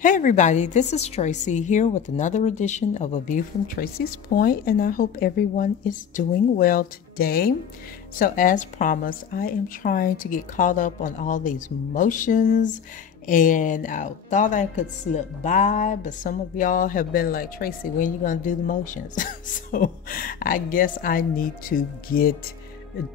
Hey everybody, this is Tracy here with another edition of A View from Tracy's Point, and I hope everyone is doing well today. So as promised, I am trying to get caught up on all these motions, and I thought I could slip by, but some of y'all have been like, Tracy, when are you going to do the motions? So I guess I need to get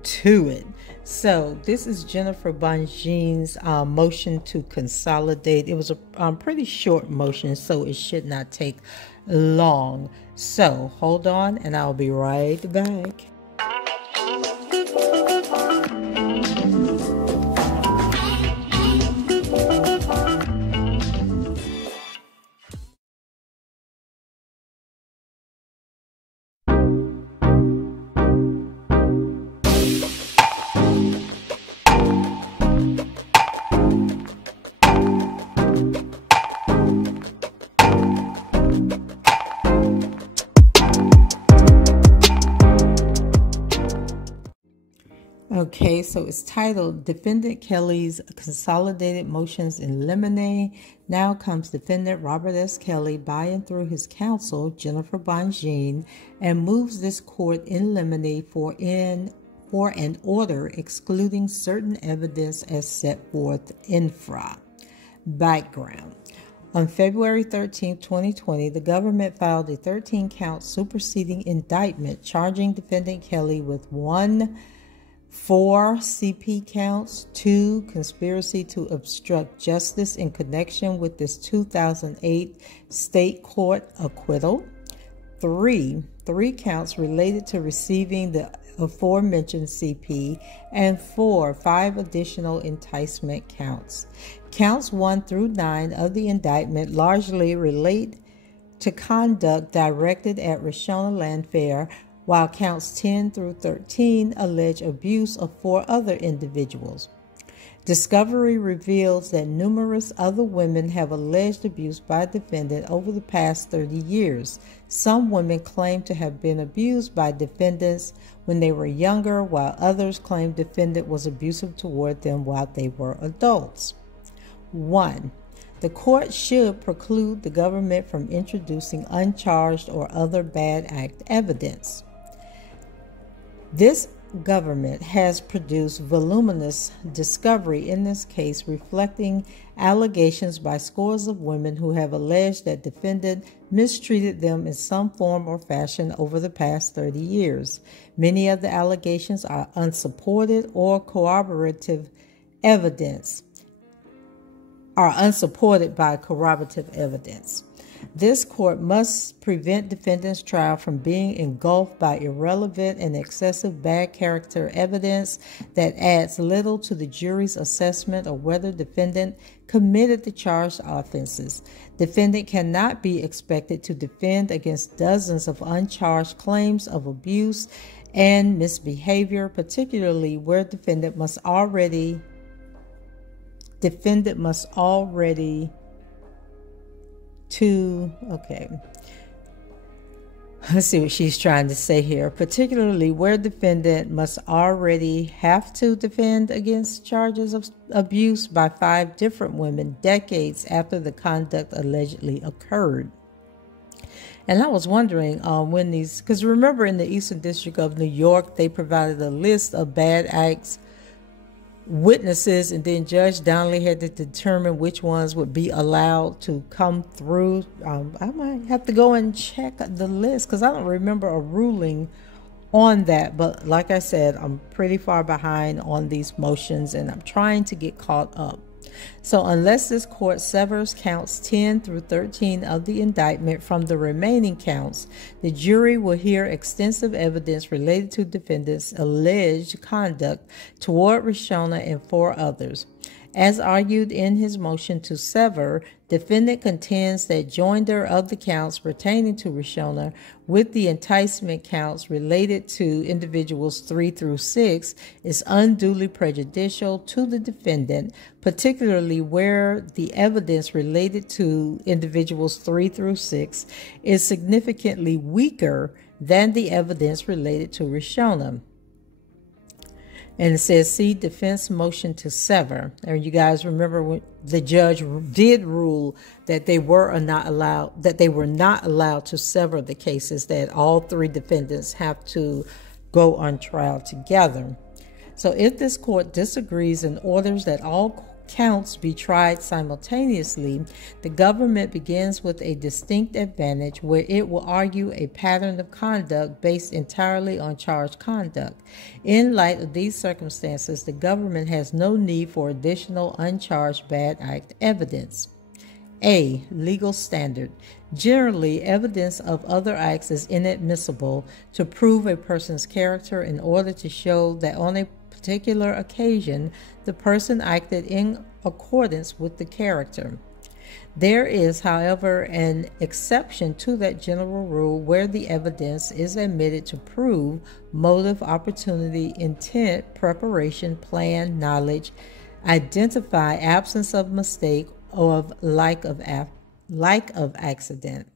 to it. So this is Jennifer Bonjean's motion to consolidate. It was a pretty short motion, so it should not take long. So hold on and I'll be right back. Okay, so it's titled Defendant Kelly's Consolidated Motions in Limine. Now comes Defendant Robert S. Kelly by and through his counsel, Jennifer Bonjean, and moves this court in limine for an order excluding certain evidence as set forth infra. Background. On February 13, 2020, the government filed a 13-count superseding indictment charging Defendant Kelly with 4 CP counts, 2 conspiracy to obstruct justice in connection with this 2008 state court acquittal, 3 counts related to receiving the aforementioned CP, and 5 additional enticement counts. Counts 1 through 9 of the indictment largely relate to conduct directed at Rashona Landfair, while counts 10 through 13 allege abuse of 4 other individuals. Discovery reveals that numerous other women have alleged abuse by defendant over the past 30 years. Some women claim to have been abused by defendants when they were younger, while others claim defendant was abusive toward them while they were adults. 1. The court should preclude the government from introducing uncharged or other bad act evidence. This government has produced voluminous discovery in this case, reflecting allegations by scores of women who have alleged that defendant mistreated them in some form or fashion over the past 30 years. Many of the allegations are unsupported or corroborative evidence, are unsupported by corroborative evidence. This court must prevent defendant's trial from being engulfed by irrelevant and excessive bad character evidence that adds little to the jury's assessment of whether defendant committed the charged offenses. Defendant cannot be expected to defend against dozens of uncharged claims of abuse and misbehavior, particularly where defendant must already let's see what she's trying to say here. Particularly where defendant must already have to defend against charges of abuse by 5 different women decades after the conduct allegedly occurred. And I was wondering when these, because remember in the Eastern District of New York, they provided a list of bad acts witnesses, and then Judge Donnelly had to determine which ones would be allowed to come through. I might have to go and check the list because I don't remember a ruling on that. But like I said, I'm pretty far behind on these motions and I'm trying to get caught up. So unless this court severs counts 10 through 13 of the indictment from the remaining counts, the jury will hear extensive evidence related to defendant's alleged conduct toward Rashona and 4 others. As argued in his motion to sever, defendant contends that joinder of the counts pertaining to Rashona with the enticement counts related to individuals 3 through 6 is unduly prejudicial to the defendant, particularly where the evidence related to individuals 3 through 6 is significantly weaker than the evidence related to Rashona. And it says, see defense motion to sever. And you guys remember when the judge did rule that they were not allowed to sever the cases, that all three defendants have to go on trial together. So if this court disagrees and orders that all counts be tried simultaneously, the government begins with a distinct advantage where it will argue a pattern of conduct based entirely on charged conduct. In light of these circumstances, the government has no need for additional uncharged bad act evidence. A. Legal standard. Generally, evidence of other acts is inadmissible to prove a person's character in order to show that on a particular occasion the person acted in accordance with the character. There is, however, an exception to that general rule where the evidence is admitted to prove motive, opportunity, intent, preparation, plan, knowledge, identify absence of mistake or of lack of accident.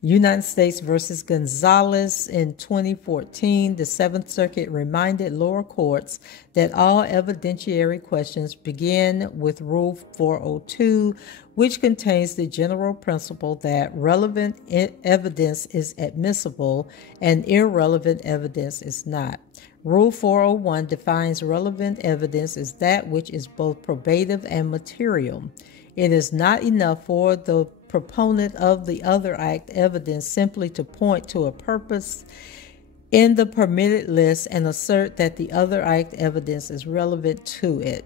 United States versus Gonzalez in 2014, the Seventh Circuit reminded lower courts that all evidentiary questions begin with Rule 402, which contains the general principle that relevant evidence is admissible and irrelevant evidence is not. Rule 401 defines relevant evidence as that which is both probative and material. It is not enough for the proponent of the other act evidence simply to point to a purpose in the permitted list and assert that the other act evidence is relevant to it.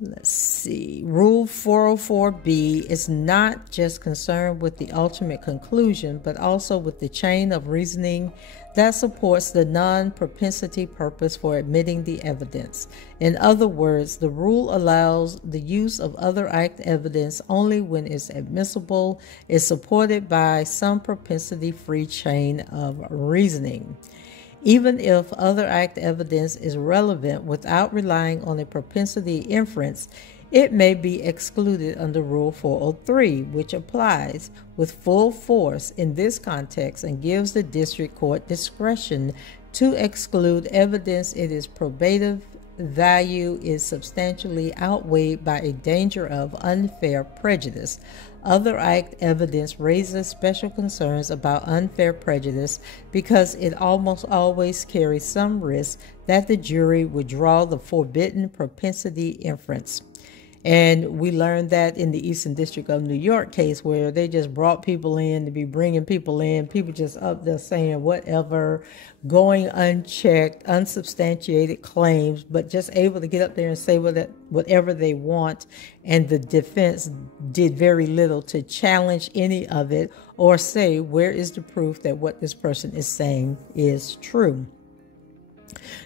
Let's see. Rule 404B is not just concerned with the ultimate conclusion, but also with the chain of reasoning that supports the non-propensity purpose for admitting the evidence. In other words, the rule allows the use of other act evidence only when it's admissible, is supported by some propensity-free chain of reasoning. Even if other act evidence is relevant without relying on a propensity inference, it may be excluded under Rule 403, which applies with full force in this context and gives the district court discretion to exclude evidence its probative value is substantially outweighed by a danger of unfair prejudice. Other act evidence raises special concerns about unfair prejudice because it almost always carries some risk that the jury would draw the forbidden propensity inference. And we learned that in the Eastern District of New York case where they just brought people in to be bringing people in, people just up there saying whatever, going unchecked, unsubstantiated claims, but just able to get up there and say whatever they want. And the defense did very little to challenge any of it or say, where is the proof that what this person is saying is true?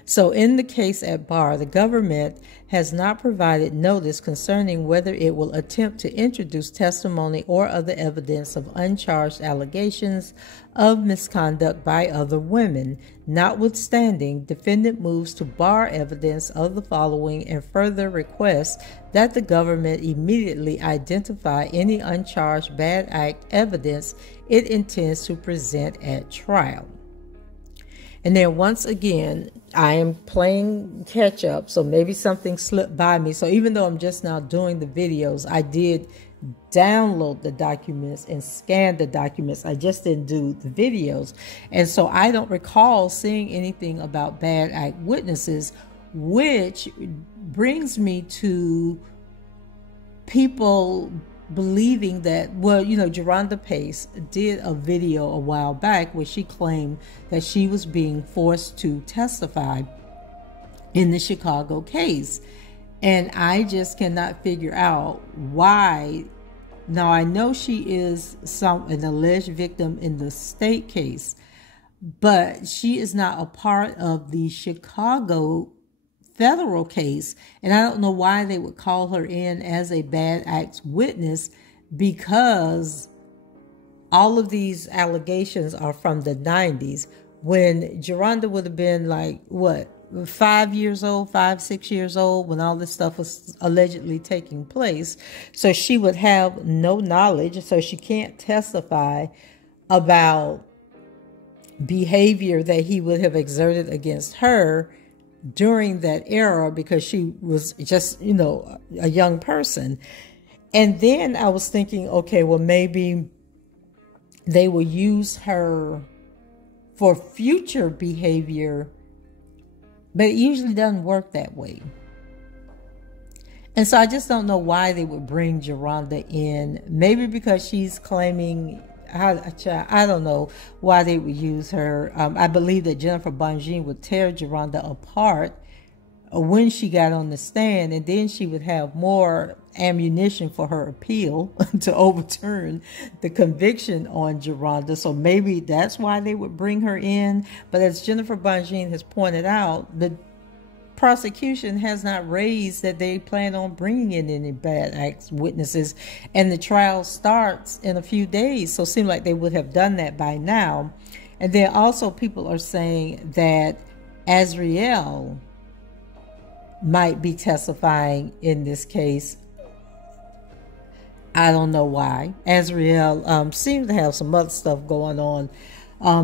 So in the case at bar, the government has not provided notice concerning whether it will attempt to introduce testimony or other evidence of uncharged allegations of misconduct by other women. Notwithstanding, defendant moves to bar evidence of the following and further requests that the government immediately identify any uncharged bad act evidence it intends to present at trial. And then once again, I am playing catch up, so maybe something slipped by me. So even though I'm just now doing the videos, I did download the documents and scan the documents. I just didn't do the videos. And so I don't recall seeing anything about bad act witnesses, which brings me to people believing that, well, you know, Geronda Pace did a video a while back where she claimed that she was being forced to testify in the Chicago case. And I just cannot figure out why. Now, I know she is an alleged victim in the state case, but she is not a part of the Chicago federal case, and I don't know why they would call her in as a bad acts witness, because all of these allegations are from the 90s when Geronda would have been like, what, 5, 6 years old when all this stuff was allegedly taking place. So she would have no knowledge, so she can't testify about behavior that he would have exerted against her during that era, because she was just, a young person. And then I was thinking, okay, well, maybe they will use her for future behavior, but it usually doesn't work that way. And so I just don't know why they would bring Geronda in. Maybe because she's claiming, I don't know why they would use her. I believe that Jennifer Bongine would tear Geronda apart when she got on the stand, and then she would have more ammunition for her appeal to overturn the conviction on Geronda. So maybe that's why they would bring her in. But as Jennifer Bongine has pointed out, the prosecution has not raised that they plan on bringing in any bad acts witnesses, and the trial starts in a few days, so it seems like they would have done that by now. And then also people are saying that Ariel might be testifying in this case. I don't know why. Ariel seems to have some other stuff going on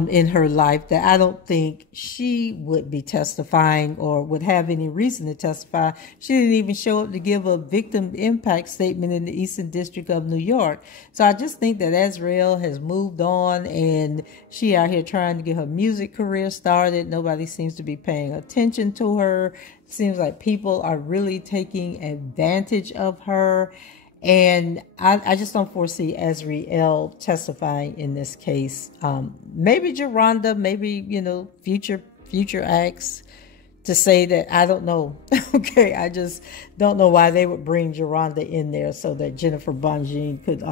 in her life that I don't think she would be testifying or would have any reason to testify. She didn't even show up to give a victim impact statement in the Eastern District of New York. So I just think that Ariel has moved on, and she out here trying to get her music career started. Nobody seems to be paying attention to her. It seems like people are really taking advantage of her. And I just don't foresee Ariel testifying in this case. Maybe Geronda, maybe, future acts to say that. I don't know. Okay, I just don't know why they would bring Geronda in there so that Jennifer Bongine could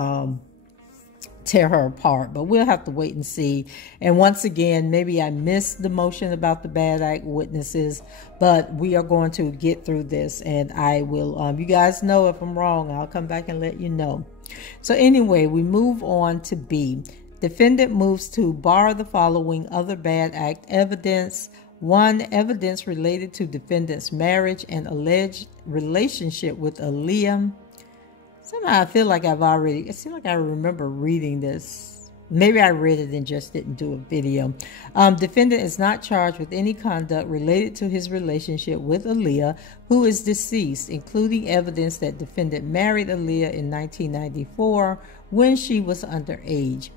tear her apart. But we'll have to wait and see. And once again, maybe I missed the motion about the bad act witnesses, but we are going to get through this, and I will, you guys know if I'm wrong, I'll come back and let you know. So anyway, we move on to B. Defendant moves to bar the following other bad act evidence. 1, evidence related to defendant's marriage and alleged relationship with Aaliyah. Somehow I feel like it seems like I remember reading this. Maybe I read it and just didn't do a video. Defendant is not charged with any conduct related to his relationship with Aaliyah, who is deceased, including evidence that defendant married Aaliyah in 1994 when she was underage.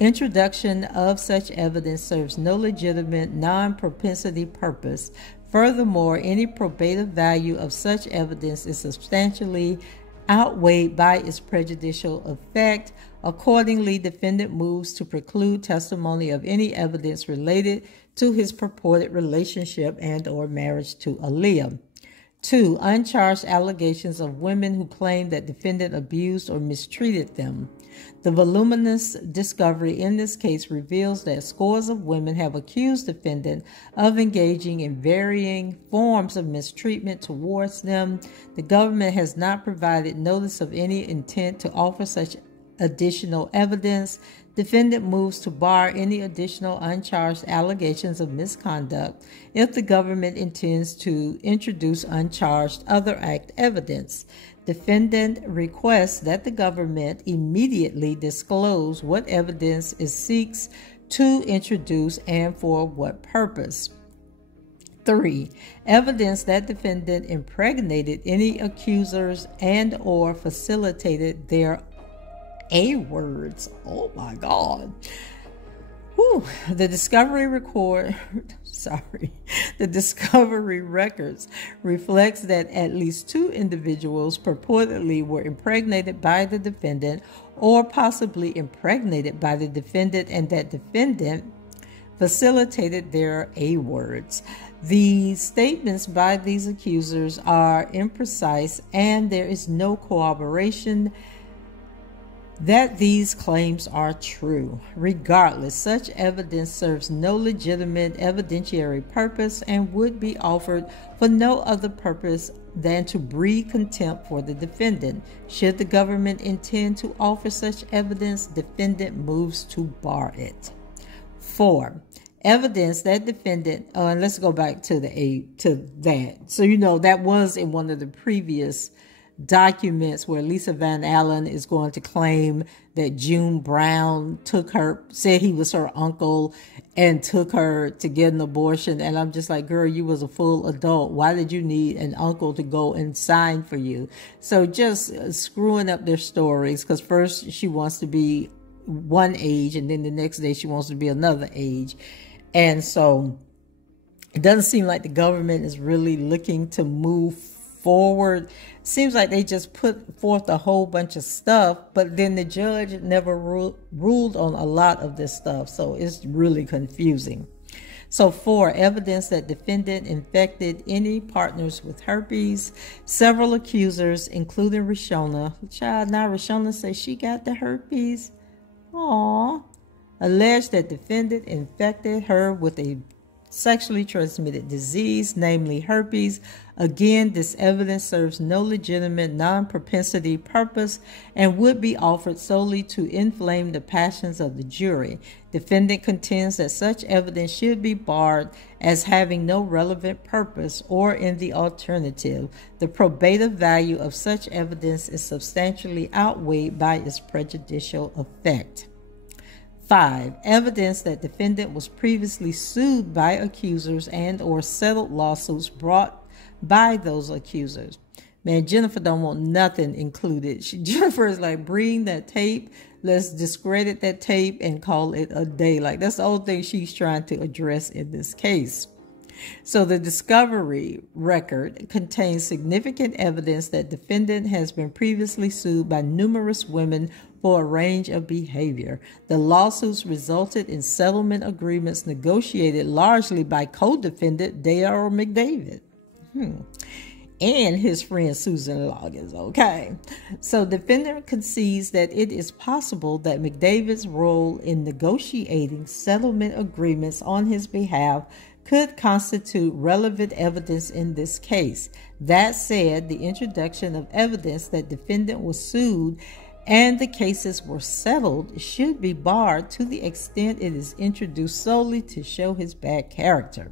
Introduction of such evidence serves no legitimate non-propensity purpose. Furthermore, any probative value of such evidence is substantially outweighed by its prejudicial effect. Accordingly, defendant moves to preclude testimony of any evidence related to his purported relationship and or marriage to Aaliyah. 2, uncharged allegations of women who claim that defendant abused or mistreated them. The voluminous discovery in this case reveals that scores of women have accused defendant of engaging in varying forms of mistreatment towards them. The government has not provided notice of any intent to offer such additional evidence. Defendant moves to bar any additional uncharged allegations of misconduct if the government intends to introduce uncharged other act evidence. Defendant requests that the government immediately disclose what evidence it seeks to introduce and for what purpose. 3, evidence that defendant impregnated any accusers and or facilitated their A-words. Oh my God. Whew. The discovery records reflects that at least 2 individuals purportedly were impregnated by the defendant or possibly impregnated by the defendant, and that defendant facilitated their A-words. The statements by these accusers are imprecise, and there is no corroboration that these claims are true. Regardless, such evidence serves no legitimate evidentiary purpose and would be offered for no other purpose than to breed contempt for the defendant. Should the government intend to offer such evidence, defendant moves to bar it. 4, evidence that defendant, and let's go back to that. So, that was in one of the previous documents where Lisa Van Allen is going to claim that June Brown said he was her uncle and took her to get an abortion. And I'm just like, girl, you was a full adult. Why did you need an uncle to go and sign for you? So just screwing up their stories, because first she wants to be one age and then the next day she wants to be another age. And so it doesn't seem like the government is really looking to move forward. Seems like they just put forth a whole bunch of stuff, but then the judge never ruled on a lot of this stuff. So it's really confusing. So 4, evidence that defendant infected any partners with herpes. Several accusers, including Rishona. Child, now Rishona says she got the herpes. Aww. Alleged that defendant infected her with a sexually transmitted disease, namely herpes. Again, this evidence serves no legitimate non-propensity purpose and would be offered solely to inflame the passions of the jury. Defendant contends that such evidence should be barred as having no relevant purpose, or in the alternative, the probative value of such evidence is substantially outweighed by its prejudicial effect. 5, evidence that defendant was previously sued by accusers and or settled lawsuits brought by those accusers. Man, Jennifer don't want nothing included. Jennifer is like, bring that tape, let's discredit that tape and call it a day. Like, that's the whole thing she's trying to address in this case. So the discovery record contains significant evidence that defendant has been previously sued by numerous women for a range of behavior. The lawsuits resulted in settlement agreements negotiated largely by co-defendant Daryl McDavid. And his friend Susan Loggins. Okay. So defendant concedes that it is possible that McDavid's role in negotiating settlement agreements on his behalf could constitute relevant evidence in this case. That said, the introduction of evidence that defendant was sued and the cases were settled should be barred to the extent it is introduced solely to show his bad character.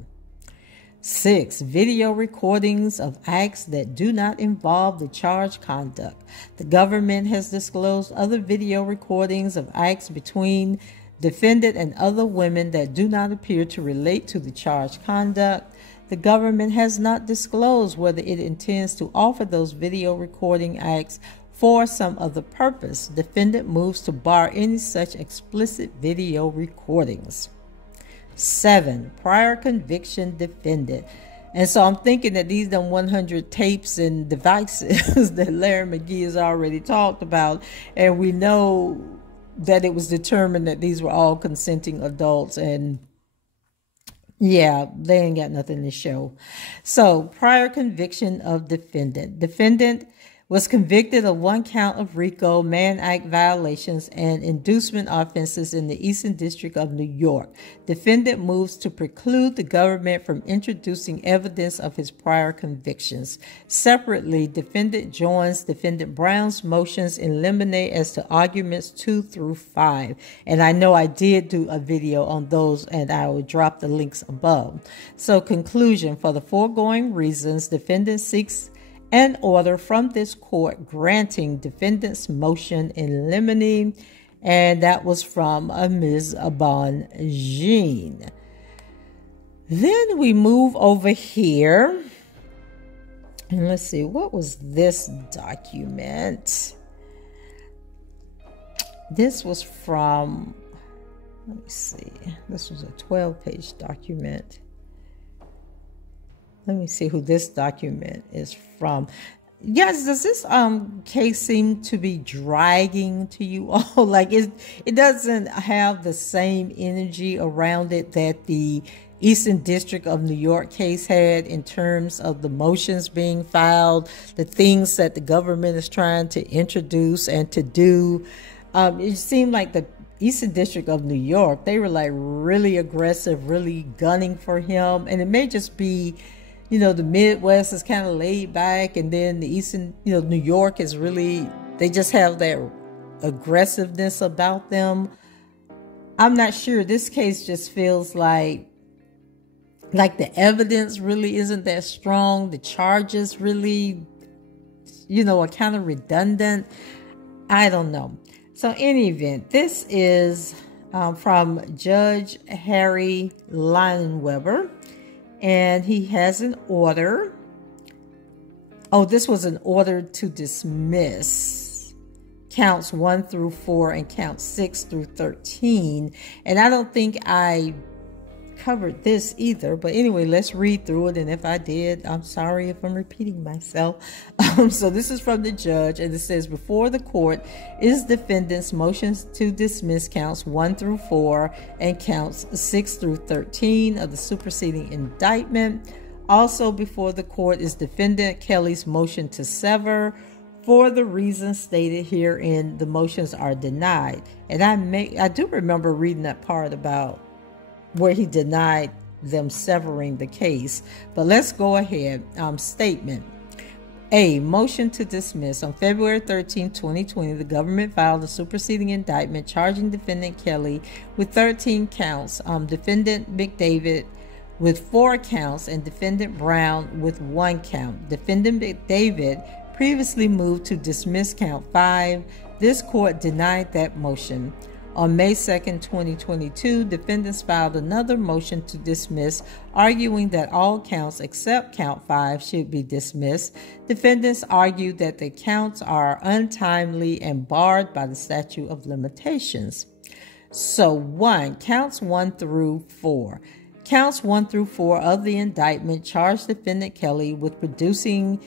6, video recordings of acts that do not involve the charged conduct. The government has disclosed other video recordings of acts between defendant and other women that do not appear to relate to the charged conduct. The government has not disclosed whether it intends to offer those video recording acts for some other purpose. Defendant moves to bar any such explicit video recordings. 7, prior conviction defendant. And so I'm thinking that these 100 tapes and devices that Larry McGee has already talked about, and we know that it was determined that these were all consenting adults, and yeah, they ain't got nothing to show. So prior conviction of defendant. Defendant was convicted of 1 count of RICO, Mann Act violations, and inducement offenses in the Eastern District of New York. Defendant moves to preclude the government from introducing evidence of his prior convictions. Separately, defendant joins defendant Brown's motions in limine as to arguments 2 through 5. And I know I did do a video on those, and I will drop the links above. So conclusion, for the foregoing reasons, defendant seeks an order from this court granting defendant's motion in limine, and that was from Ms. Bonjean. Then we move over here, and let's see, what was this document? This was from, let me see, this was a 12-page document. Let me see who this document is from. Yes, does this case seem to be dragging to you all? Like it doesn't have the same energy around it that the Eastern District of New York case had in terms of the motions being filed, the things that the government is trying to introduce and to do. It seemed like the Eastern District of New York, they were like really aggressive, really gunning for him. And it may just be, you know, the Midwest is kind of laid back, and then the Eastern, you know, New York is really, they just have that aggressiveness about them. I'm not sure. This case just feels like the evidence really isn't that strong. The charges really, are kind of redundant. I don't know. So in any event, this is from Judge Harry Leinweber, and he has an order. Oh, this was an order to dismiss counts 1 through 4 and counts 6 through 13. And I don't think I covered this either. But anyway, let's read through it. And if I did, I'm sorry if I'm repeating myself. So this is from the judge. And it says, before the court is defendant's motions to dismiss counts 1 through 4 and counts 6 through 13 of the superseding indictment. Also before the court is defendant Kelly's motion to sever. For the reasons stated herein, the motions are denied. And I do remember reading that part about where he denied them severing the case. But let's go ahead. Statement. A. Motion to dismiss. On February 13, 2020, the government filed a superseding indictment charging defendant Kelly with 13 counts, defendant McDavid with 4 counts, and defendant Brown with 1 count. Defendant McDavid previously moved to dismiss count 5. This court denied that motion. On May 2nd, 2022, defendants filed another motion to dismiss, arguing that all counts except count 5 should be dismissed. Defendants argued that the counts are untimely and barred by the statute of limitations. So 1. Counts 1 through 4. Counts 1 through 4 of the indictment charged defendant Kelly with producing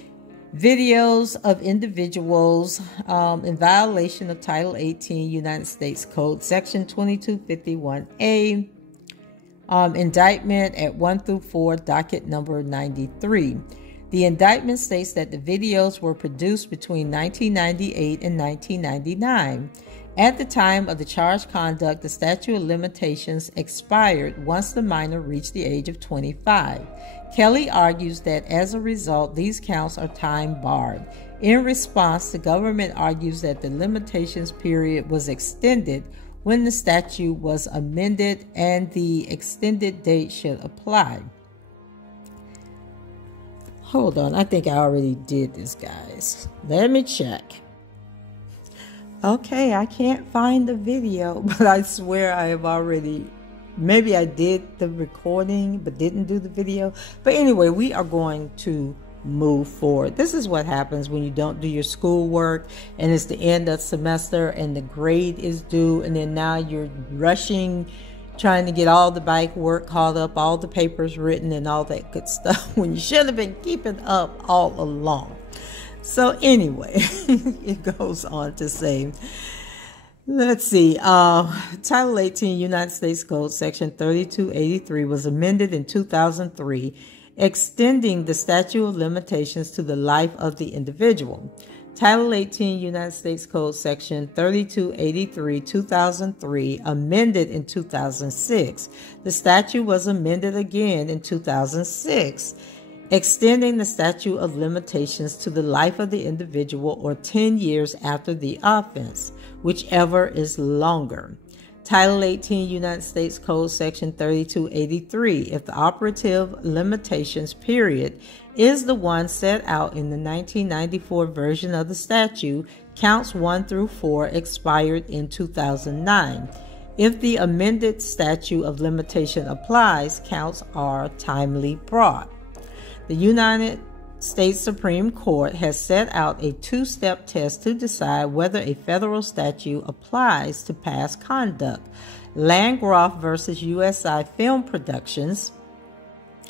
videos of individuals in violation of Title 18 United States Code, Section 2251A, indictment at 1 through 4, docket number 93. The indictment states that the videos were produced between 1998 and 1999. At the time of the charged conduct, the statute of limitations expired once the minor reached the age of 25. Kelly argues that as a result, these counts are time barred. In response, the government argues that the limitations period was extended when the statute was amended and the extended date should apply. Hold on, I think I already did this, guys. Let me check. Okay, I can't find the video, but I swear I have already, maybe I did the recording, but didn't do the video. But anyway, we are going to move forward. This is what happens when you don't do your schoolwork and it's the end of the semester and the grade is due, and then now you're rushing, trying to get all the bike work caught up, all the papers written and all that good stuff when you should have been keeping up all along. So anyway, it goes on to say, let's see, Title 18 United States Code Section 3283 was amended in 2003, extending the statute of limitations to the life of the individual. Title 18 United States Code Section 3283, 2003, amended in 2006. The statute was amended again in 2006. Extending the statute of limitations to the life of the individual or 10 years after the offense, whichever is longer. Title 18 United States Code Section 3283, if the operative limitations period is the one set out in the 1994 version of the statute, counts 1 through 4 expired in 2009. If the amended statute of limitation applies, counts are timely brought. The United States Supreme Court has set out a 2-step test to decide whether a federal statute applies to past conduct. Landgraf versus USI Film Productions,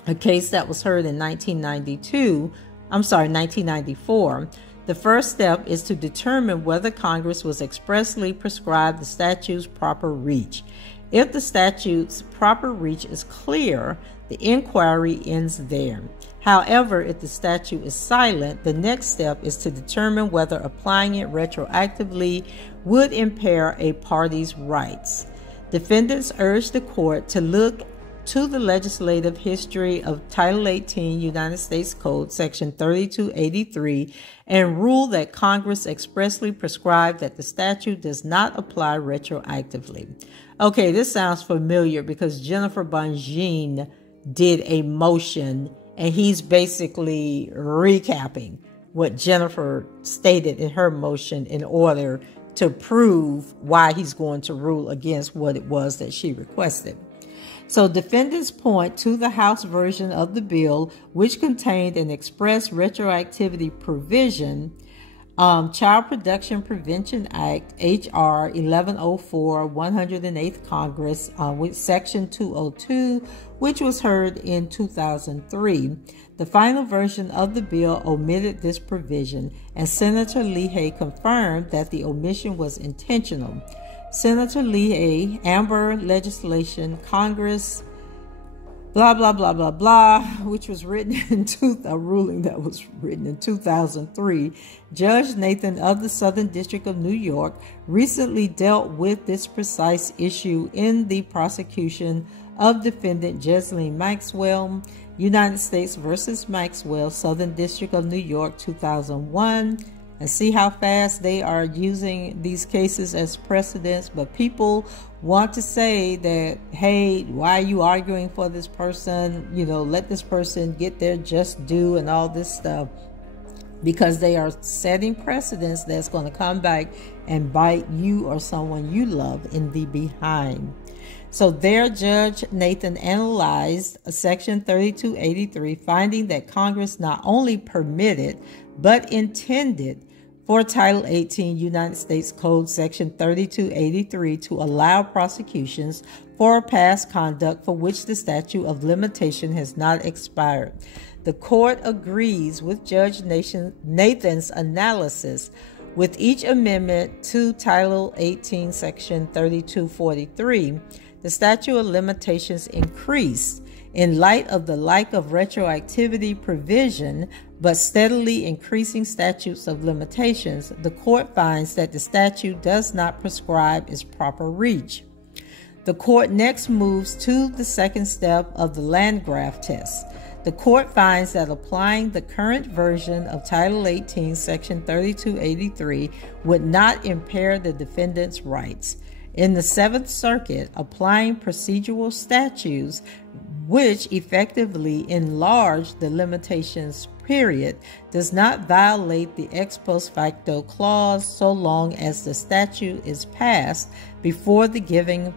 a case that was heard in 1994. The first step is to determine whether Congress was expressly prescribed the statute's proper reach. If the statute's proper reach is clear, the inquiry ends there. However, if the statute is silent, the next step is to determine whether applying it retroactively would impair a party's rights. Defendants urge the court to look to the legislative history of Title 18 United States Code Section 3283 and rule that Congress expressly prescribed that the statute does not apply retroactively. Okay, this sounds familiar because Jennifer Bongine did a motion and he's basically recapping what Jennifer stated in her motion in order to prove why he's going to rule against what it was that she requested. So defendants point to the House version of the bill, which contained an express retroactivity provision, Child Production Prevention Act, H.R. 1104, 108th Congress, with Section 202, which was heard in 2003. The final version of the bill omitted this provision, and Senator Leahy confirmed that the omission was intentional. Senator Leahy, Amber legislation, Congress, blah, blah, blah, blah, blah, which was written a ruling that was written in 2003. Judge Nathan of the Southern District of New York recently dealt with this precise issue in the prosecution of defendant Jesselyn Maxwell, United States versus Maxwell, Southern District of New York, 2001. And see how fast they are using these cases as precedents. But people want to say that, hey, why are you arguing for this person? You know, let this person get their just due and all this stuff. Because they are setting precedents that's going to come back and bite you or someone you love in the behind. So there, Judge Nathan analyzed Section 3283, finding that Congress not only permitted, but intended for Title 18 United States Code Section 3283 to allow prosecutions for past conduct for which the statute of limitation has not expired. The court agrees with Judge Nathan's analysis. With each amendment to Title 18 Section 3243, the statute of limitations increased in light of the lack of retroactivity provision, but steadily increasing statutes of limitations. The court finds that the statute does not prescribe its proper reach. The court next moves to the second step of the Landgraf test. The court finds that applying the current version of Title 18, Section 3283 would not impair the defendant's rights. In the Seventh Circuit, applying procedural statutes which effectively enlarge the limitations period does not violate the ex post facto clause so long as the statute is passed before the given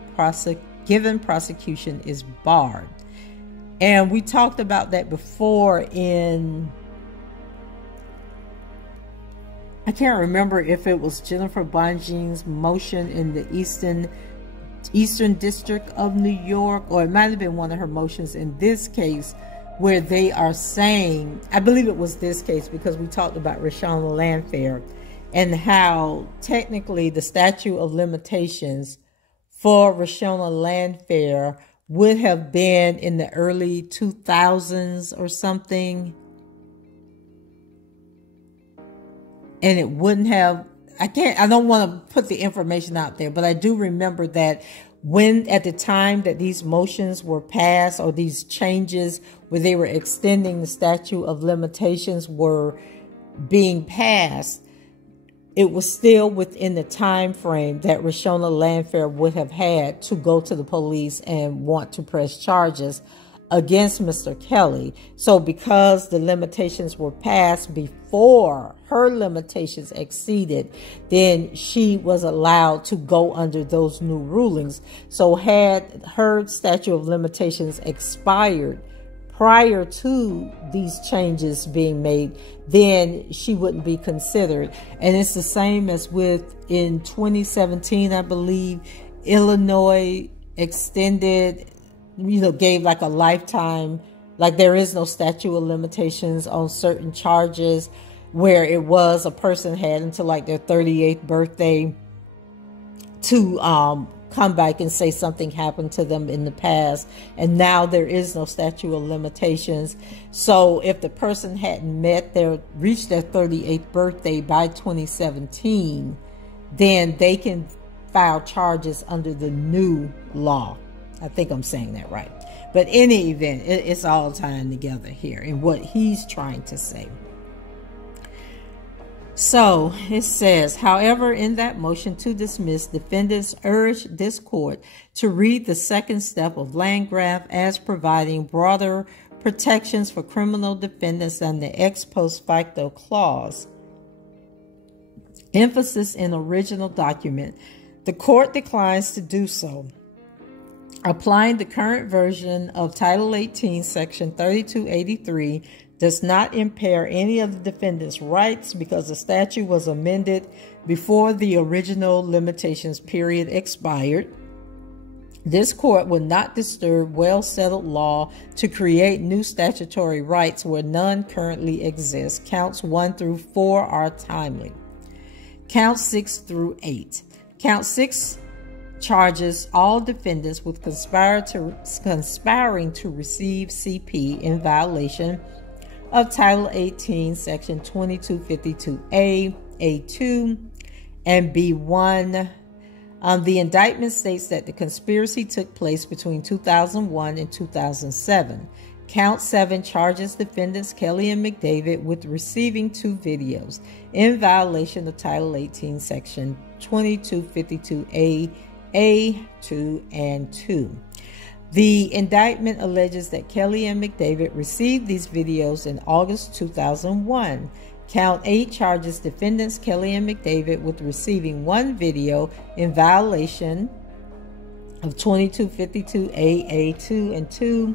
prosecution is barred. And we talked about that before in, I can't remember if it was Jennifer Bonjean's motion in the Eastern District of New York, or it might have been one of her motions in this case, where they are saying, I believe it was this case, because we talked about Rashona Landfair and how technically the statute of limitations for Rashona Landfair would have been in the early 2000s or something. And it wouldn't have, I don't want to put the information out there, but I do remember that when at the time that these motions were passed, or these changes where they were extending the statute of limitations were being passed, it was still within the time frame that Rashona Landfair would have had to go to the police and want to press charges against Mr. Kelly. So because the limitations were passed before her limitations exceeded, then she was allowed to go under those new rulings. So had her statute of limitations expired prior to these changes being made, then she wouldn't be considered. And it's the same as with in 2017, I believe, Illinois extended, gave like a lifetime, like there is no statute of limitations on certain charges, where it was a person had until like their 38th birthday to come back and say something happened to them in the past, and now there is no statute of limitations. So if the person hadn't reached their 38th birthday by 2017, then they can file charges under the new law. I think I'm saying that right. But in any event, it's all tying together here in what he's trying to say. So it says, however, in that motion to dismiss, defendants urged this court to read the second step of Landgraf as providing broader protections for criminal defendants and the ex post facto clause. Emphasis in original document. The court declines to do so. Applying the current version of Title 18, Section 3283 does not impair any of the defendant's rights because the statute was amended before the original limitations period expired. This court will not disturb well-settled law to create new statutory rights where none currently exist. Counts 1 through 4 are timely. Counts 6 through 8. Count 6 charges all defendants with conspiring to receive CP in violation of Title 18, Section 2252A, A2, and B1. The indictment states that the conspiracy took place between 2001 and 2007. Count 7 charges defendants Kelly and McDavid with receiving 2 videos in violation of Title 18, Section 2252A, A2, and 2. The indictment alleges that Kelly and McDavid received these videos in August 2001. Count 8 charges defendants Kelly and McDavid with receiving 1 video in violation of 2252A, A2, and 2.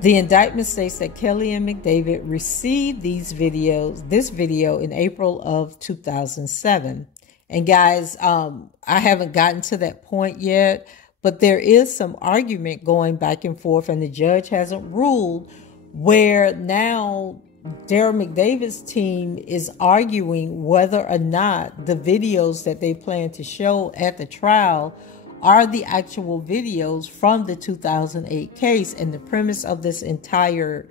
The indictment states that Kelly and McDavid received this video in April of 2007. And guys, I haven't gotten to that point yet, but there is some argument going back and forth, and the judge hasn't ruled, where now Darryl McDavid's team is arguing whether or not the videos that they plan to show at the trial are the actual videos from the 2008 case. And the premise of this entire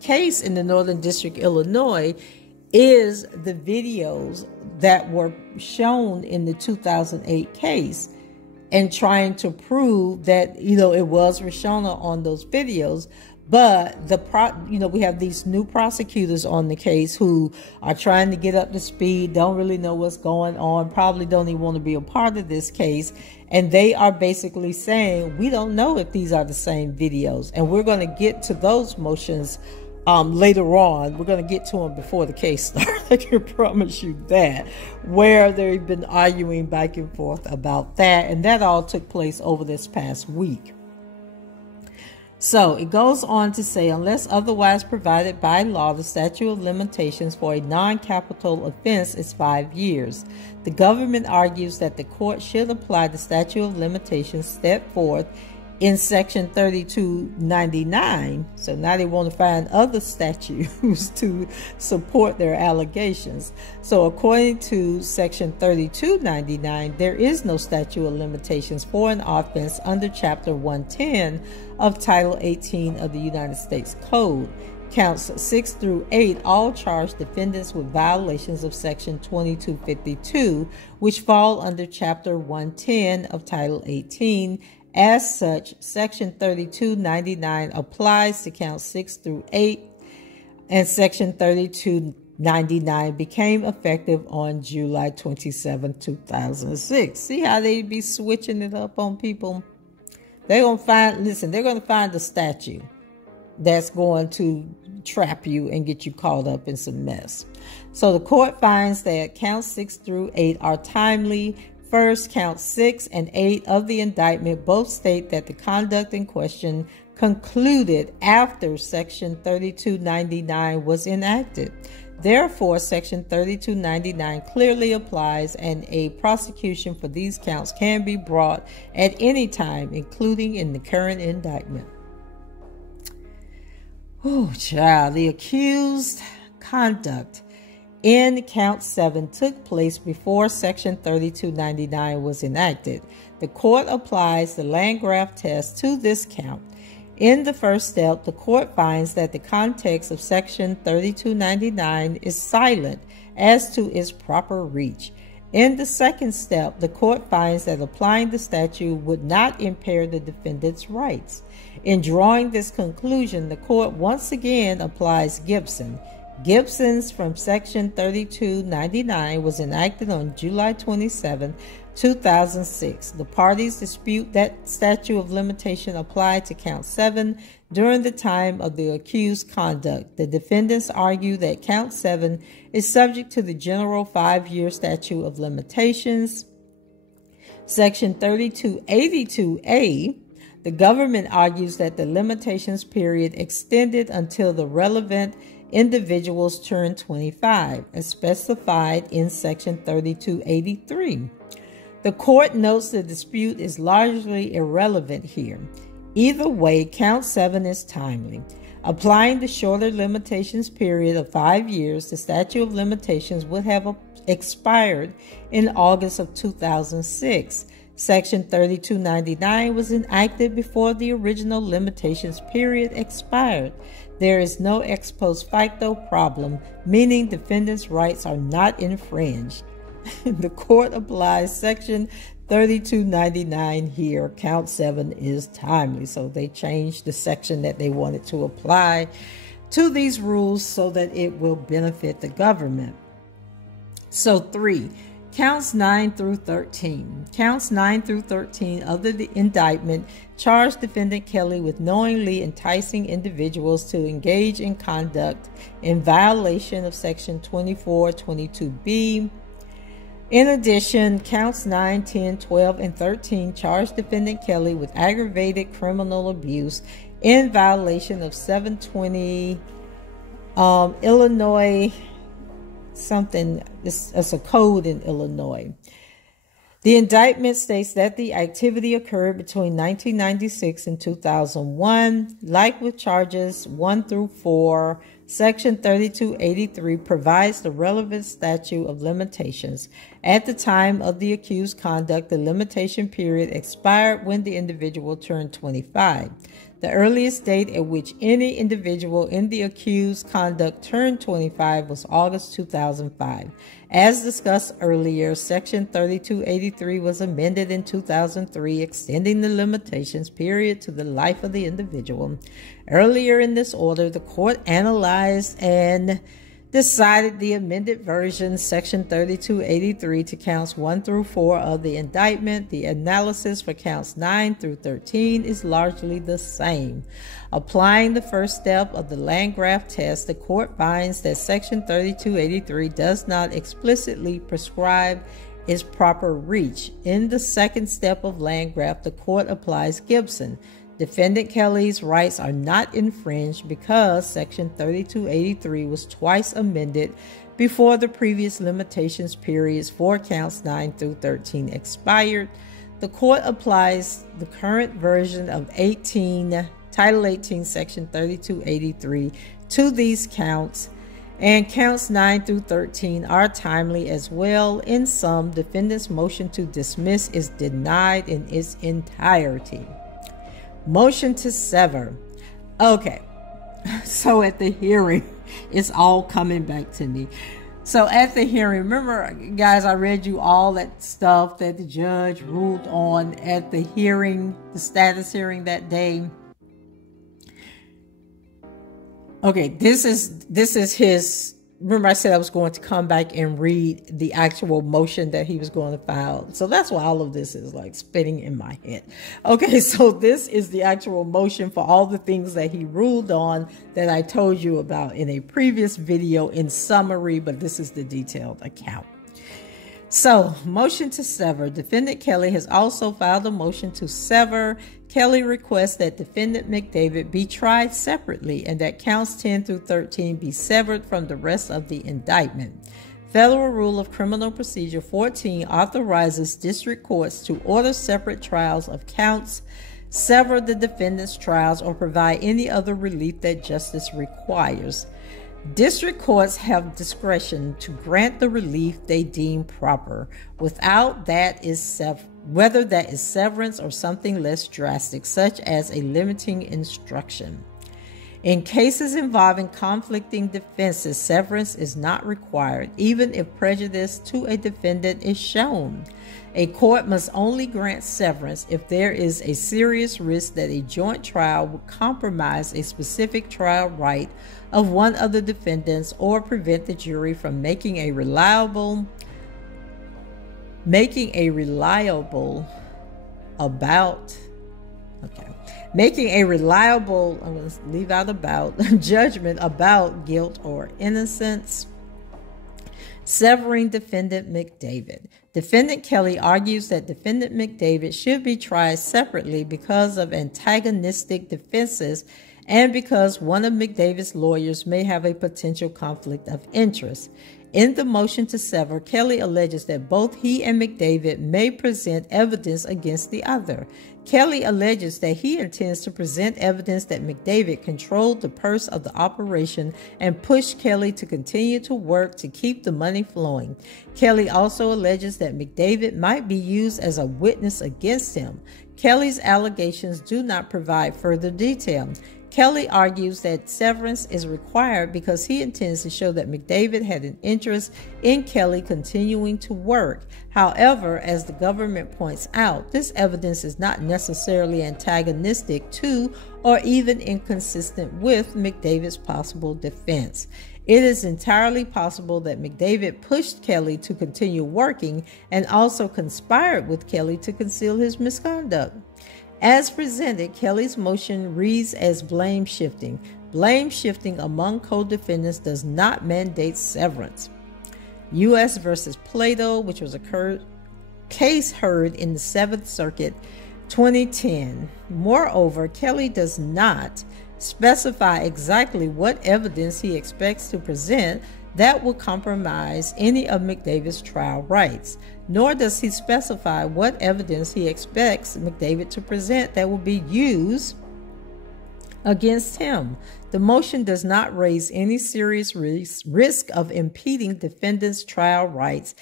case in the Northern District, Illinois, is the videos that were shown in the 2008 case, and trying to prove that, it was Rashona on those videos. But we have these new prosecutors on the case who are trying to get up to speed, don't really know what's going on, probably don't even want to be a part of this case. And they are basically saying, we don't know if these are the same videos. And we're going to get to those motions later on. We're going to get to them before the case starts. I can promise you that, where they've been arguing back and forth about that. And that all took place over this past week. So it goes on to say, unless otherwise provided by law, the statute of limitations for a non-capital offense is 5 years. The government argues that the court should apply the statute of limitations set forth in Section 3299. So now they want to find other statutes to support their allegations. So according to Section 3299, there is no statute of limitations for an offense under Chapter 110 of Title 18 of the United States Code. Counts 6 through 8 all charge defendants with violations of Section 2252, which fall under Chapter 110 of Title 18. As such, Section 3299 applies to counts 6 through 8, and Section 3299 became effective on July 27, 2006. See how they be switching it up on people? They're going to find the statute that's going to trap you and get you caught up in some mess. So the court finds that counts 6 through 8 are timely. First, counts 6 and 8 of the indictment both state that the conduct in question concluded after Section 3299 was enacted. Therefore, Section 3299 clearly applies, and a prosecution for these counts can be brought at any time, including in the current indictment. Oh, child, the accused conduct in count 7 took place before Section 3299 was enacted. The court applies the Landgraf test to this count. In the first step, the court finds that the context of Section 3299 is silent as to its proper reach. In the second step, the court finds that applying the statute would not impair the defendant's rights. In drawing this conclusion, the court once again applies Gibson. Gibson's from Section 3299 was enacted on July 27, 2006. The parties dispute that statute of limitation applied to Count 7 during the time of the accused conduct. The defendants argue that Count 7 is subject to the general 5-year statute of limitations. Section 3282A, the government argues that the limitations period extended until the relevant individuals turn 25, as specified in Section 3283. The court notes the dispute is largely irrelevant here. Either way, Count 7 is timely. Applying the shorter limitations period of 5 years, the statute of limitations would have expired in August of 2006. Section 3299 was enacted before the original limitations period expired. There is no ex post facto problem, meaning defendants' rights are not infringed. The court applies Section 3299 here. Count 7 is timely. So they changed the section that they wanted to apply to these rules so that it will benefit the government. So 3. Counts 9 through 13. Counts 9 through 13 of the indictment charged defendant Kelly with knowingly enticing individuals to engage in conduct in violation of Section 2422B. In addition, counts 9, 10, 12, and 13 charged defendant Kelly with aggravated criminal abuse in violation of 720 Illinois something. This is a code in Illinois. The indictment states that the activity occurred between 1996 and 2001. Like with charges 1 through 4, Section 3283 provides the relevant statute of limitations. At the time of the accused conduct, the limitation period expired when the individual turned 25. The earliest date at which any individual in the accused conduct turned 25 was August 2005. As discussed earlier, Section 3283 was amended in 2003, extending the limitations period to the life of the individual. Earlier in this order, the court analyzed and decided the amended version, Section 3283, to counts 1 through 4 of the indictment. The analysis for counts 9 through 13 is largely the same. Applying the first step of the Landgraf test, the court finds that Section 3283 does not explicitly prescribe its proper reach. In the second step of Landgraf, the court applies Gibson. Defendant Kelly's rights are not infringed because Section 3283 was twice amended before the previous limitations periods for counts 9 through 13 expired. The court applies the current version of Title 18, Section 3283 to these counts, and counts 9 through 13 are timely as well. In sum, defendant's motion to dismiss is denied in its entirety. Motion to sever. Okay, so at the hearing, it's all coming back to me. So at the hearing, remember, guys, I read you all that stuff that the judge ruled on at the hearing, the status hearing that day. Okay, this is his. Remember, I said I was going to come back and read the actual motion that he was going to file. So that's why all of this is like spinning in my head. Okay, so this is the actual motion for all the things that he ruled on that I told you about in a previous video in summary, but this is the detailed account. So, motion to sever. Defendant Kelly has also filed a motion to sever. Kelly requests that defendant McDavid be tried separately and that counts 10 through 13 be severed from the rest of the indictment. Federal Rule of Criminal Procedure 14 authorizes district courts to order separate trials of counts, sever the defendant's trials, or provide any other relief that justice requires. District courts have discretion to grant the relief they deem proper, whether that is severance or something less drastic, such as a limiting instruction. In cases involving conflicting defenses, severance is not required, even if prejudice to a defendant is shown. A court must only grant severance if there is a serious risk that a joint trial would compromise a specific trial right of one of the defendants or prevent the jury from making a reliable I'm going to leave out about, judgment about guilt or innocence. Severing defendant McDavid. Defendant Kelly argues that defendant McDavid should be tried separately because of antagonistic defenses and because one of McDavid's lawyers may have a potential conflict of interest. In the motion to sever, Kelly alleges that both he and McDavid may present evidence against the other. Kelly alleges that he intends to present evidence that McDavid controlled the purse of the operation and pushed Kelly to continue to work to keep the money flowing. Kelly also alleges that McDavid might be used as a witness against him. Kelly's allegations do not provide further detail. Kelly argues that severance is required because he intends to show that McDavid had an interest in Kelly continuing to work. However, as the government points out, this evidence is not necessarily antagonistic to or even inconsistent with McDavid's possible defense. It is entirely possible that McDavid pushed Kelly to continue working and also conspired with Kelly to conceal his misconduct. As presented, Kelly's motion reads as blame shifting. Blame shifting among co-defendants does not mandate severance. U.S. versus Plato, which was a case heard in the 7th Circuit, 2010. Moreover, Kelly does not specify exactly what evidence he expects to present that will compromise any of McDavid's trial rights, nor does he specify what evidence he expects McDavid to present that will be used against him. The motion does not raise any serious risk of impeding defendant's trial rights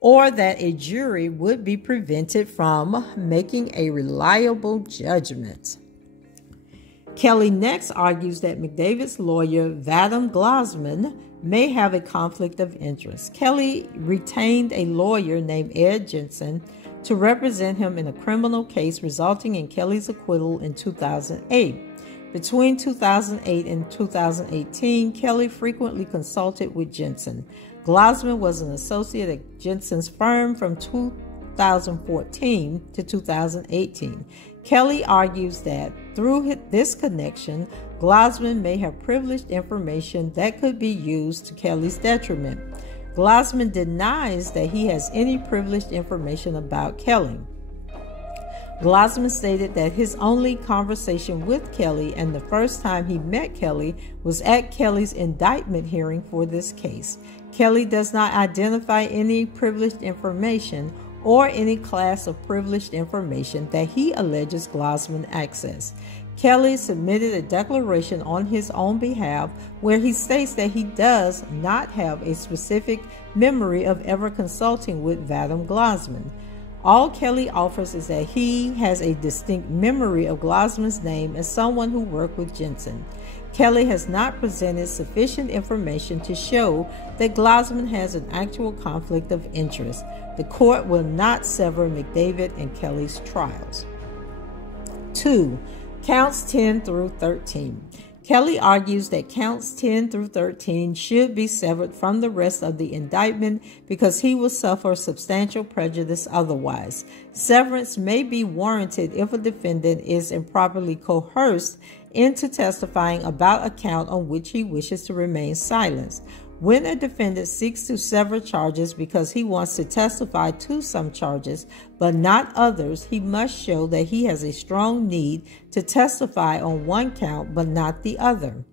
or that a jury would be prevented from making a reliable judgment. Kelly next argues that McDavid's lawyer, Vadim Glasman, may have a conflict of interest. Kelly retained a lawyer named Ed Jensen to represent him in a criminal case resulting in Kelly's acquittal in 2008. Between 2008 and 2018, Kelly frequently consulted with Jensen. Glasman was an associate at Jensen's firm from 2014 to 2018. Kelly argues that through this connection, Glasman may have privileged information that could be used to Kelly's detriment. Glasman denies that he has any privileged information about Kelly. Glasman stated that his only conversation with Kelly and the first time he met Kelly was at Kelly's indictment hearing for this case. Kelly does not identify any privileged information or any class of privileged information that he alleges Glasman accessed. Kelly submitted a declaration on his own behalf where he states that he does not have a specific memory of ever consulting with Vadim Glasman. All Kelly offers is that he has a distinct memory of Glasman's name as someone who worked with Jensen. Kelly has not presented sufficient information to show that Glasman has an actual conflict of interest. The court will not sever McDavid and Kelly's trials. 2. Counts 10 through 13. Kelly argues that counts 10 through 13 should be severed from the rest of the indictment because he will suffer substantial prejudice otherwise. Severance may be warranted if a defendant is improperly coerced into testifying about a count on which he wishes to remain silent. When a defendant seeks to sever charges because he wants to testify to some charges but not others, he must show that he has a strong need to testify on one count but not the other.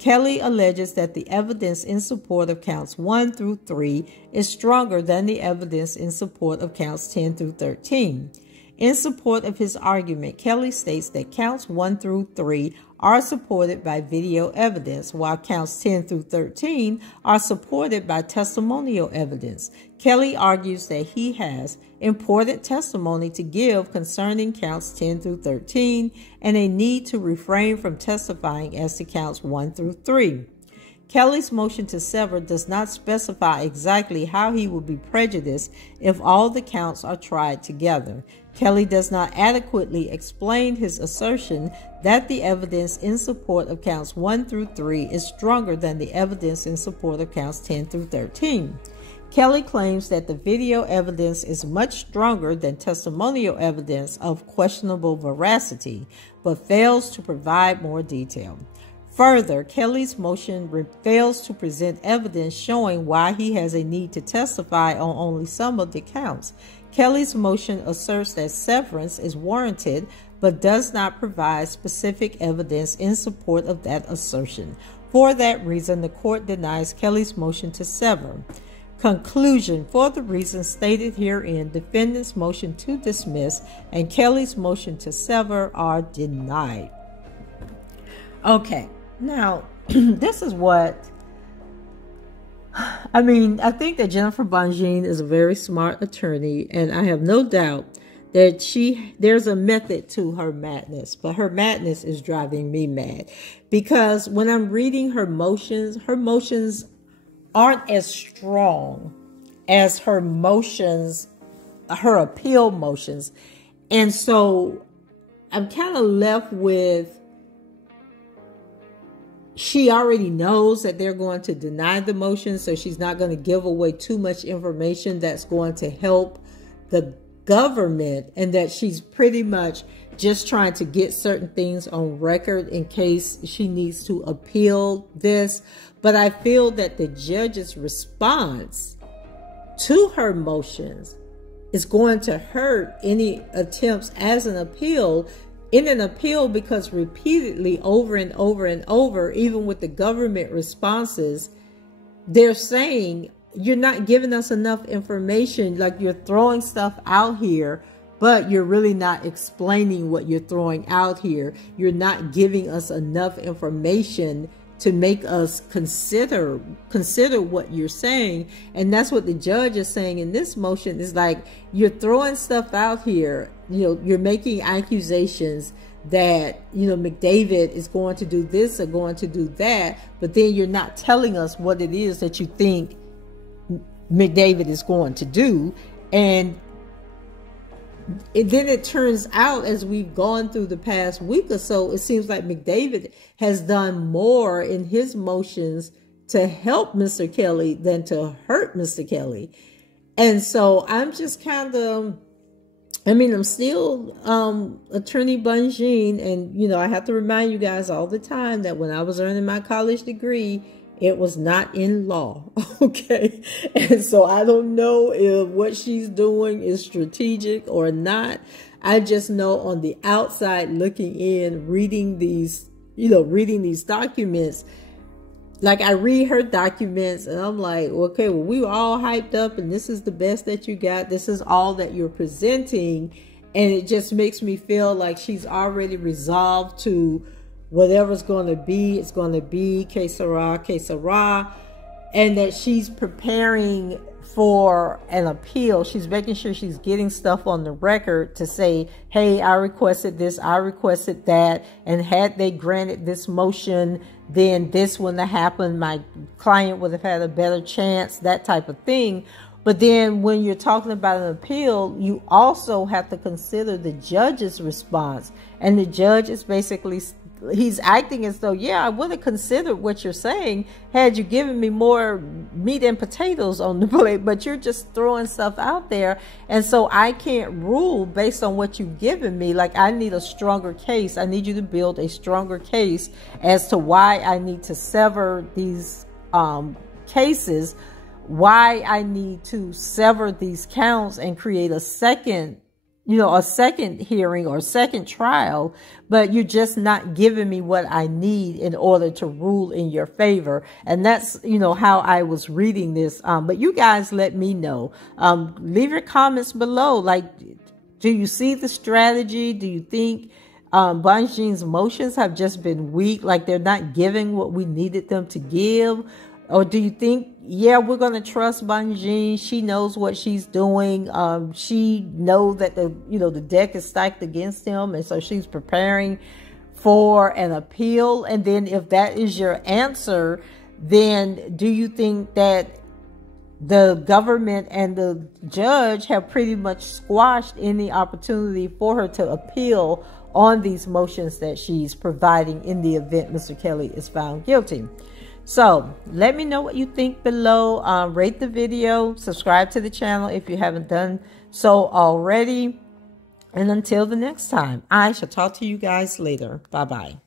Kelly alleges that the evidence in support of counts 1 through 3 is stronger than the evidence in support of counts 10 through 13. In support of his argument, Kelly states that counts 1 through 3 are supported by video evidence, while counts 10 through 13 are supported by testimonial evidence. Kelly argues that he has important testimony to give concerning counts 10 through 13 and a need to refrain from testifying as to counts 1 through 3. Kelly's motion to sever does not specify exactly how he will be prejudiced if all the counts are tried together. Kelly does not adequately explain his assertion that the evidence in support of counts 1 through 3 is stronger than the evidence in support of counts 10 through 13. Kelly claims that the video evidence is much stronger than testimonial evidence of questionable veracity, but fails to provide more detail. Further, Kelly's motion fails to present evidence showing why he has a need to testify on only some of the counts. Kelly's motion asserts that severance is warranted, but does not provide specific evidence in support of that assertion. For that reason, the court denies Kelly's motion to sever. Conclusion: for the reasons stated herein, defendant's motion to dismiss and Kelly's motion to sever are denied. Okay, now this is what I think that Jennifer Bongine is a very smart attorney, and I have no doubt that there's a method to her madness, but her madness is driving me mad because when I'm reading her motions aren't as strong as her appeal motions. And so I'm kind of left with, she already knows that they're going to deny the motion, so she's not going to give away too much information that's going to help the government, and that she's pretty much just trying to get certain things on record in case she needs to appeal this. But I feel that the judge's response to her motions is going to hurt any attempts as an appeal, because repeatedly, over and over and over, even with the government responses, they're saying, you're not giving us enough information. Like, you're throwing stuff out here, but you're really not explaining what you're throwing out here. You're not giving us enough information to make us consider what you're saying. And that's what the judge is saying in this motion, is like, you're throwing stuff out here. You're making accusations that, McDavid is going to do this or going to do that, but then you're not telling us what it is that you think McDavid is going to do. And then it turns out, as we've gone through the past week or so, it seems like McDavid has done more in his motions to help Mr. Kelly than to hurt Mr. Kelly. And so I'm just kind of, I'm still Attorney Bongine, and I have to remind you guys all the time that when I was earning my college degree, it was not in law, okay? And so I don't know if what she's doing is strategic or not. I just know on the outside looking in, reading these documents, like I read her documents and I'm like, okay, well, we were all hyped up and this is the best that you got. This is all that you're presenting. And it just makes me feel like she's already resolved to whatever's going to be, it's going to be, que sera, and that she's preparing for an appeal. She's making sure she's getting stuff on the record to say, hey, I requested this, I requested that, and had they granted this motion, then this wouldn't have happened. My client would have had a better chance, that type of thing. But then when you're talking about an appeal, you also have to consider the judge's response. And the judge is basically, he's acting as though, yeah, I would have considered what you're saying had you given me more meat and potatoes on the plate, but you're just throwing stuff out there. And so I can't rule based on what you've given me. Like, I need a stronger case. I need you to build a stronger case as to why I need to sever these cases, why I need to sever these counts and create a second hearing or second trial, but you're just not giving me what I need in order to rule in your favor. And that's, how I was reading this. But you guys let me know. Leave your comments below. Like, Do you see the strategy? Do you think Bunjin's motions have just been weak, like they're not giving what we needed them to give? Or do you think, yeah, we're going to trust Bunjin. She knows what she's doing. She knows that the deck is stacked against him, and so she's preparing for an appeal. And then if that is your answer, then do you think that the government and the judge have pretty much squashed any opportunity for her to appeal on these motions that she's providing in the event Mr. Kelly is found guilty? So let me know what you think below. Rate the video, subscribe to the channel if you haven't done so already. And until the next time, I shall talk to you guys later. Bye-bye.